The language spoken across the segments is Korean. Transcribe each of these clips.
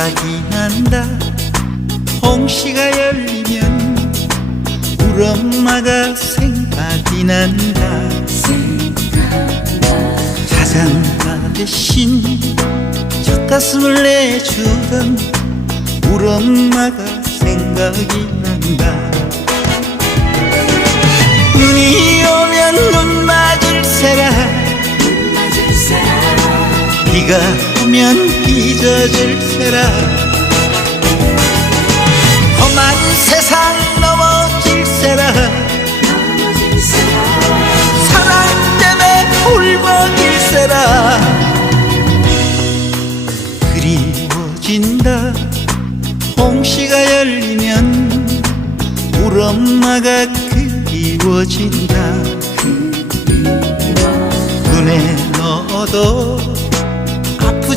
생각이 난다. 홍시가 열리면 우리 엄마가 생각이 난다. 자장가 대신 젖가슴을 내주던 우리 엄마가 생각이 난다. 눈이 오면 눈 맞을 새라 비가 젖을 새라. 험한 세상 넘어질 새라. 사랑 때문에 울먹일 새라. 그리워진다. 홍시가 열리면 우리 엄마가 그리워진다. 눈에 넣어도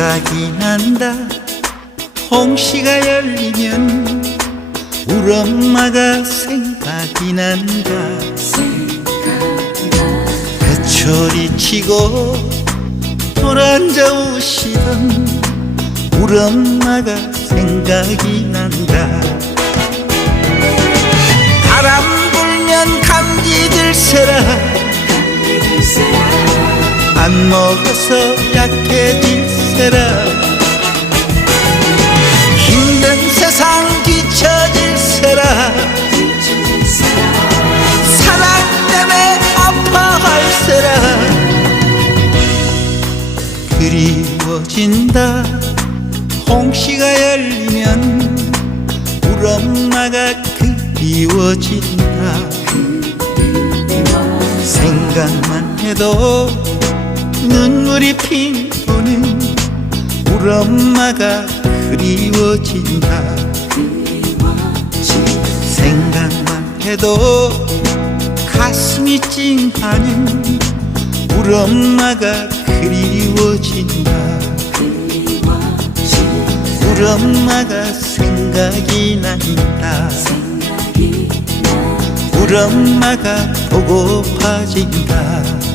생각이 난다. 홍시가 열리면 우리 엄마가 생각이 난다. 배철이 치고 돌아앉아 우시던 우리 엄마가 생각이 난다. 바람 불면 감기 들새라. 안 먹어서 약해질 세라 힘든 세상 뒤처질 세라. 사랑 때문에 아파할 세라. 그리워진다. 홍시가 열리면 우리 엄마가 그리워진다. 생각만 해도 눈물이 핑 도는 우리 엄마가 그리워진다. 생각만 해도 가슴이 찡하는 우리 엄마가 그리워진다. 우리 엄마가 생각이 난다. 우리 엄마가 보고파진다